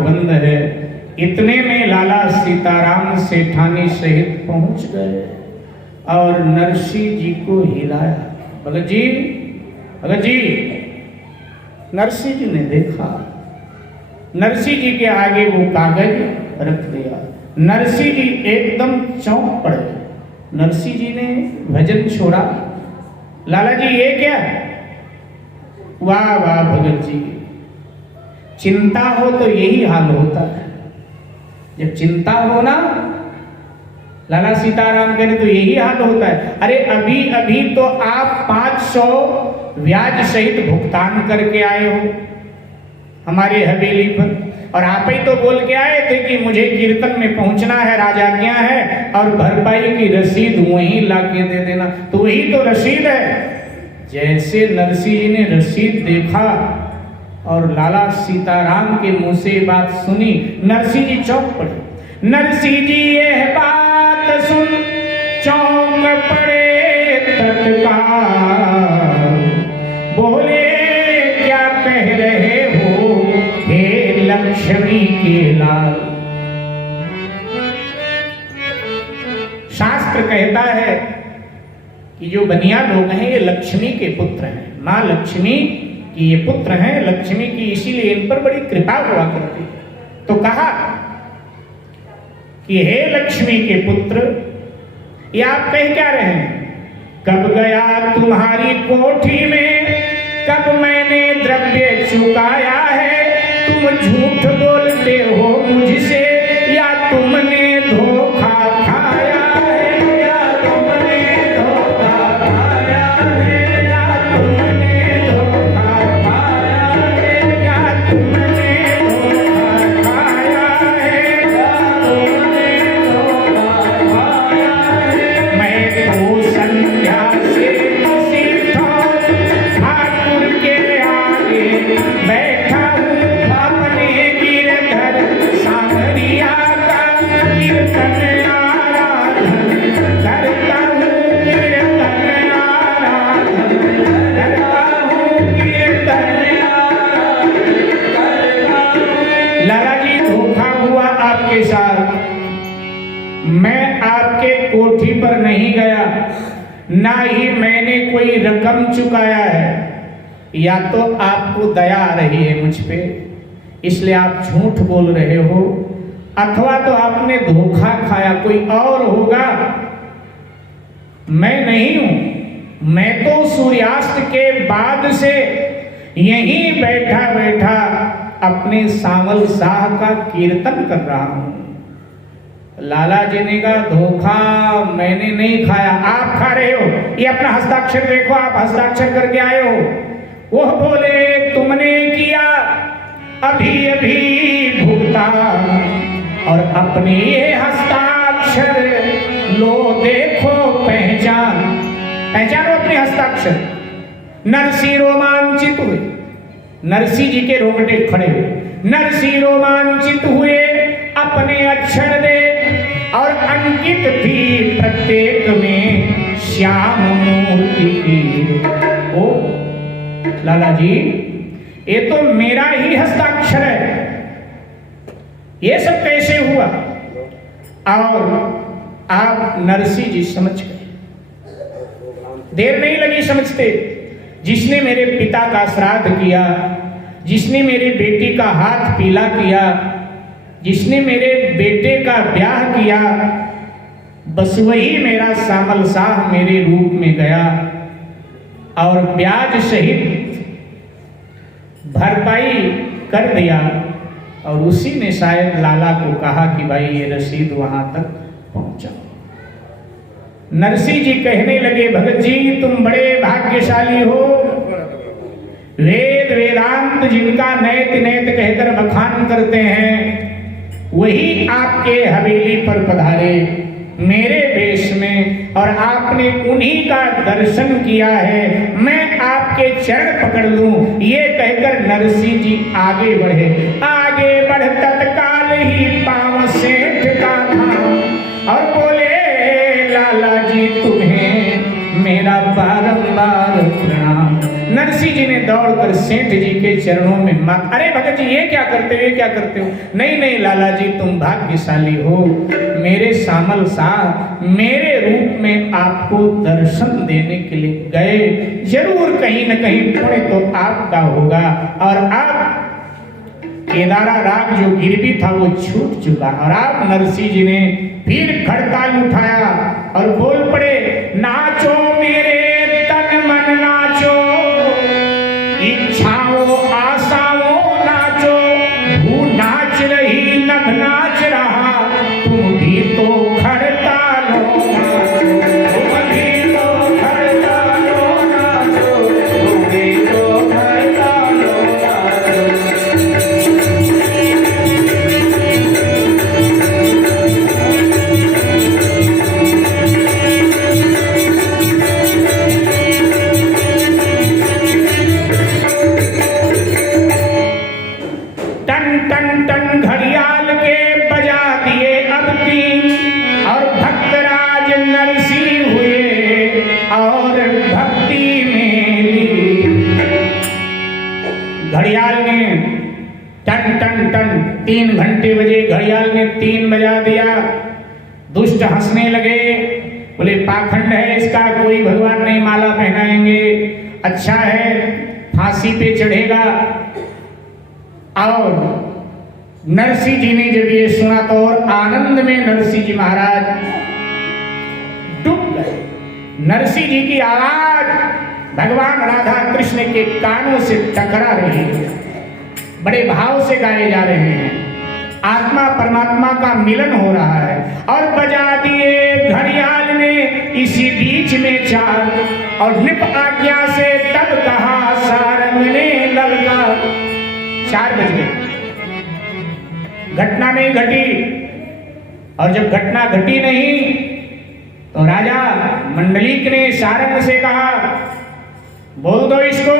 बंद है। इतने में लाला सीताराम सेठानी सहित पहुंच गए और नरसी जी को हिलाया। भगत जी, भगत जी। नरसी जी ने देखा, नरसी जी के आगे वो कागज रख दिया। नरसी जी एकदम चौंक पड़े। नरसी जी ने भजन छोड़ा। लाला जी ये क्या है? वाह वाह भगत जी, चिंता हो तो यही हाल होता है। जब चिंता हो ना, लाला सीताराम कहने तो यही हाल होता है। अरे अभी अभी तो आप 500 ब्याज सहित भुगतान करके आए हो हमारे हवेली पर, और आप ही तो बोल के आए थे कि मुझे कीर्तन में पहुंचना है, राजाज्ञा है, और भरपाई की रसीद वहीं लाके दे देना। तो वही तो रसीद है। जैसे नरसी जी ने रसीद देखा और लाला सीताराम के मुंह से बात सुनी, नरसी जी चौंक पड़े। नरसी जी यह बात सुन चौंक पड़े तत्काल, बोले क्या कह रहे हो हे लक्ष्मी के लाल। शास्त्र कहता है कि जो बनिया लोग हैं ये लक्ष्मी के पुत्र हैं, मां लक्ष्मी कि ये पुत्र हैं लक्ष्मी की, इसीलिए इन पर बड़ी कृपा हुआ करती है। तो कहा कि हे लक्ष्मी के पुत्र, ये आप कह क्या रहे हैं? कब गया तुम्हारी कोठी में, कब मैंने द्रव्य चुकाया है? तुम झूठ बोलते हो मुझसे, या तुमने धोखा खाया है? या तुमने धोखा खाया है? या तुमने धोखा खाया है? या तुमने धोखा खाया है? या तुमने धोखा खाया है? मैं तो संध्या से ठाकुर के आगे बैठा हूँ, अपने गिरधर सांवरिया का कीर्तन आराधन करता हूँ, कीर्तन आराधन करता हूँ, कीर्तन आराधन करता हूँ। लाला जी धोखा हुआ आपके साथ। मैं आपके कोठी पर नहीं गया, ना ही मैंने कोई रकम चुकाया है। या तो आपको दया आ रही है मुझ पे, इसलिए आप झूठ बोल रहे हो, अथवा तो आपने धोखा खाया, कोई और होगा। मैं नहीं हूं, मैं तो सूर्यास्त के बाद से यहीं बैठा बैठा अपने सामल शाह का कीर्तन कर रहा हूं। लाला जी ने कहा धोखा मैंने नहीं खाया, आप खा रहे हो। ये अपना हस्ताक्षर देखो, आप हस्ताक्षर करके आए हो। वो बोले तुमने किया अभी अभी भुगतान, और अपने ये हस्ताक्षर लो देखो पहचान, पहचानो अपने हस्ताक्षर। नरसी रोमांचित हुए, नरसी जी के रोंगटे खड़े हुए। नरसी रोमांचित हुए अपने अक्षर देख, और अंकित थी प्रत्येक में श्याम मूर्ति की। ओ लाला जी, ये तो मेरा ही हस्ताक्षर है, ये सब कैसे हुआ? और आप नरसी जी समझ गए, देर नहीं लगी समझते। जिसने मेरे पिता का श्राद्ध किया, जिसने मेरी बेटी का हाथ पीला किया, जिसने मेरे बेटे का ब्याह किया, बस वही मेरा सामल शाह मेरे रूप में गया और ब्याज सहित भरपाई कर दिया। और उसी ने शायद लाला को कहा कि भाई ये रसीद वहां तक पहुंचाओ। नरसी जी कहने लगे भगत जी तुम बड़े भाग्यशाली हो, वेद वेदांत जिनका नैत नैत कहकर बखान करते हैं वही आपके हवेली पर पधारे मेरे वेश में, और आपने उन्हीं का दर्शन किया है। मैं आपके चरण पकड़ लूं, ये कहकर नरसी जी आगे बढ़े। आगे बढ़ तत्काल ही पांव सेठ का था और बोले लाला जी तुम्हें मेरा बारंबार प्रणाम। नरसी जी ने दौड़कर सेठ जी के चरणों में माथ, अरे भगत जी ये क्या करते हो, ये क्या करते हो? नहीं नहीं लाला जी, तुम भाग्यशाली हो, मेरे सामल साहब मेरे रूप में आपको दर्शन देने के लिए गए, जरूर कहीं न कहीं पुण्य तो आपका होगा, और आप केदारा राग जो गिरवी था वो छूट चुका, और आप नरसिंह जी ने फिर खड़ताल उठाया और बोल पड़े, नाचो मेरे तन मन नाचो, इच्छाओं आशाओं नाचो, भू नाच रही नभ नाच रहा, तुम भी तो खड़तालो नाचो, तुम भी तो खड़तालो नाचो, तुम भी तो खड़तालो नाचो। घड़ियाल के बजा दिए अब तीन, और भक्तराज नरसिंह हुए और भक्ति में लीन। घड़ियाल ने टन टन टन 3 घंटे बजे, घड़ियाल ने 3 बजा दिया। दुष्ट हंसने लगे, बोले पाखंड है इसका, कोई भगवान नहीं माला पहनाएंगे, अच्छा है फांसी पे चढ़ेगा। और नरसिंह जी ने जब ये सुना तो और आनंद में नरसिंह जी महाराज डूब गए। नरसिंह जी की आवाज भगवान राधा कृष्ण के कानों से टकरा रही है, बड़े भाव से गाए जा रहे हैं, आत्मा परमात्मा का मिलन हो रहा है। और बजा दिए घड़ियाल ने इसी बीच में 4, और निप आज्ञा से तब कहा सारंग ने ललका। 4 बज गए, घटना नहीं घटी, और जब घटना घटी नहीं तो राजा मंडलिक ने सारंग से कहा, बोल दो इसको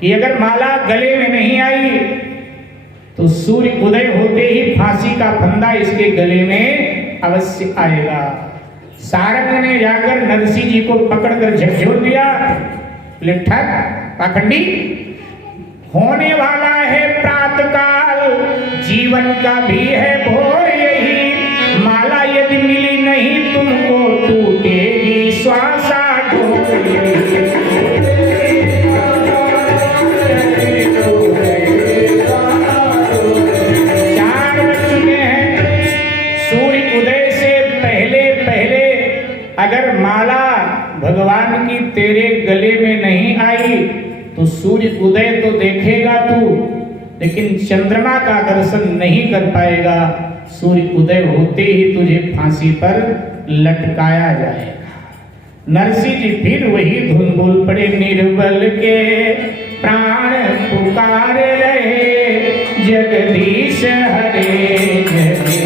कि अगर माला गले में नहीं आई तो सूर्य उदय होते ही फांसी का फंदा इसके गले में अवश्य आएगा। सारंग ने जाकर नरसिंह जी को पकड़कर झकझोर दिया, बोले ठग पाखंडी, होने वाला है प्रातःकाल, जीवन का भी है भोर यही, माला यदि मिली नहीं तुमको टूटेगी श्वासा ढोल। 4 बज चुके हैं, सूर्य उदय से पहले पहले अगर माला भगवान की तेरे गले में नहीं आई तो सूर्य उदय तो देखेगा तू, लेकिन चंद्रमा का दर्शन नहीं कर पाएगा। सूर्य उदय होते ही तुझे फांसी पर लटकाया जाएगा। नरसिंह जी फिर वही धुन बोल पड़े, निर्बल के प्राण पुकार रहे, जगदीश हरे जगदीश।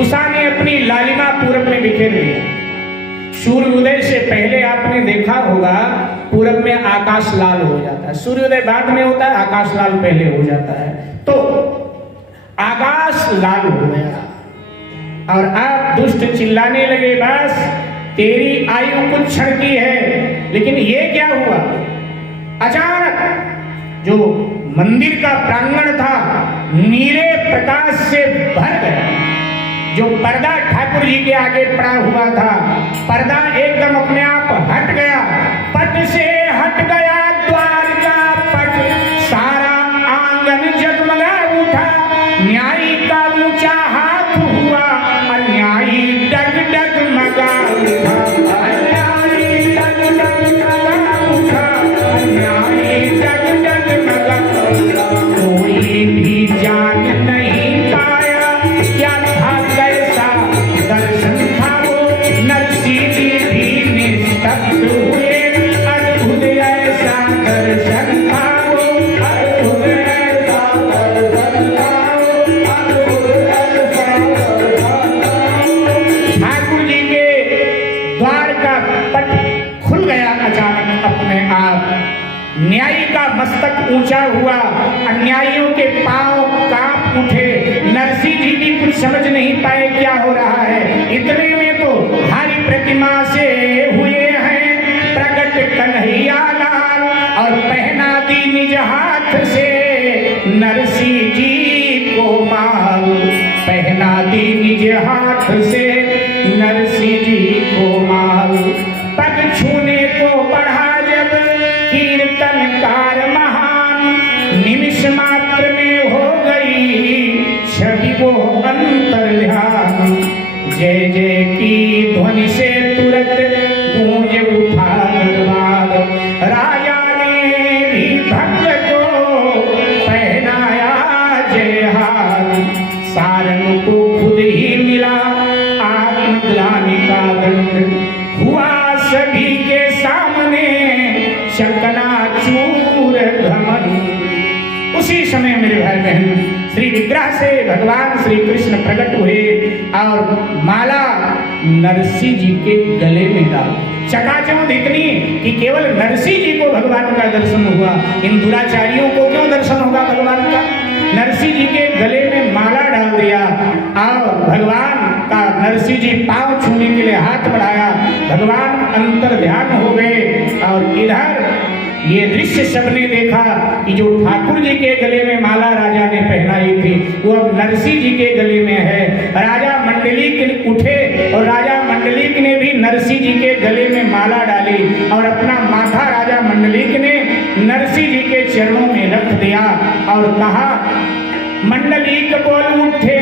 उषा ने अपनी लालिमा पूरब में बिखेर दी। सूर्योदय से पहले आपने देखा होगा पूरब में आकाश लाल हो जाता है, सूर्योदय बाद में होता है, आकाश लाल पहले हो जाता है। तो आकाश लाल हो गया और आप दुष्ट चिल्लाने लगे, बस तेरी आयु कुछ क्षण की है। लेकिन ये क्या हुआ, अचानक जो मंदिर का प्रांगण था नीले प्रकाश से भर गया। जो पर्दा ठाकुर जी के आगे पड़ा हुआ था, पर्दा एकदम अपने आप हट गया, पट से हट गया द्वार का पट, सारा आंगन जगमगा उठा, न्यायी का ऊंचा हाथ हुआ, अन्यायी न्यायी का मस्तक ऊंचा हुआ, अन्यायियों के पांव कांप उठे। नरसिंह जी भी कुछ समझ नहीं पाए क्या हो रहा है। इतने में तो हरि प्रतिमा से हुए हैं प्रकट कन्हैया लाल, और पहना दी निज हाथ से नरसिंह जी को माल। पहना दी निज हाथ से नरसिंह जी को माल। पग छूने को बढ़ा जब कीर्तनकार महान, निमिष मात्र में हो गई छवि वो अंतर्ध्यान। जय जय की ध्वनि से तुरंत गूंज उठा दरबार। राजा ने भी भक्त को पहनाया जय हार। सारंग को खुद ही मिला आत्मग्लानि का दंड, हुआ सभी के सामने चकनाचूर घमंड। उसी समय मेरे भाई बहन श्री विग्रह से भगवान श्री कृष्ण प्रकट हुए और माला नरसिंह जी के गले में डाल। चकाचौंध इतनी कि केवल नरसिंह जी को भगवान का दर्शन हुआ, इन दुराचारियों को क्यों दर्शन होगा भगवान का। नरसिंह जी के गले में माला डाल दिया और भगवान का नरसिंह जी पांव छूने के लिए हाथ बढ़ाया। भगवान अंतर्ध्यान हो गए और इधर ये दृश्य सबने देखा कि जो ठाकुर जी के गले में माला राजा ने पहनाई थी वो अब नरसिंह जी के गले में है। राजा मंडलिक उठे और राजा मंडलिक ने भी नरसिंह जी के गले में माला डाली और अपना माथा राजा मंडलिक ने नरसिंह जी के चरणों में रख दिया और कहा, मंडलिक बोल उठे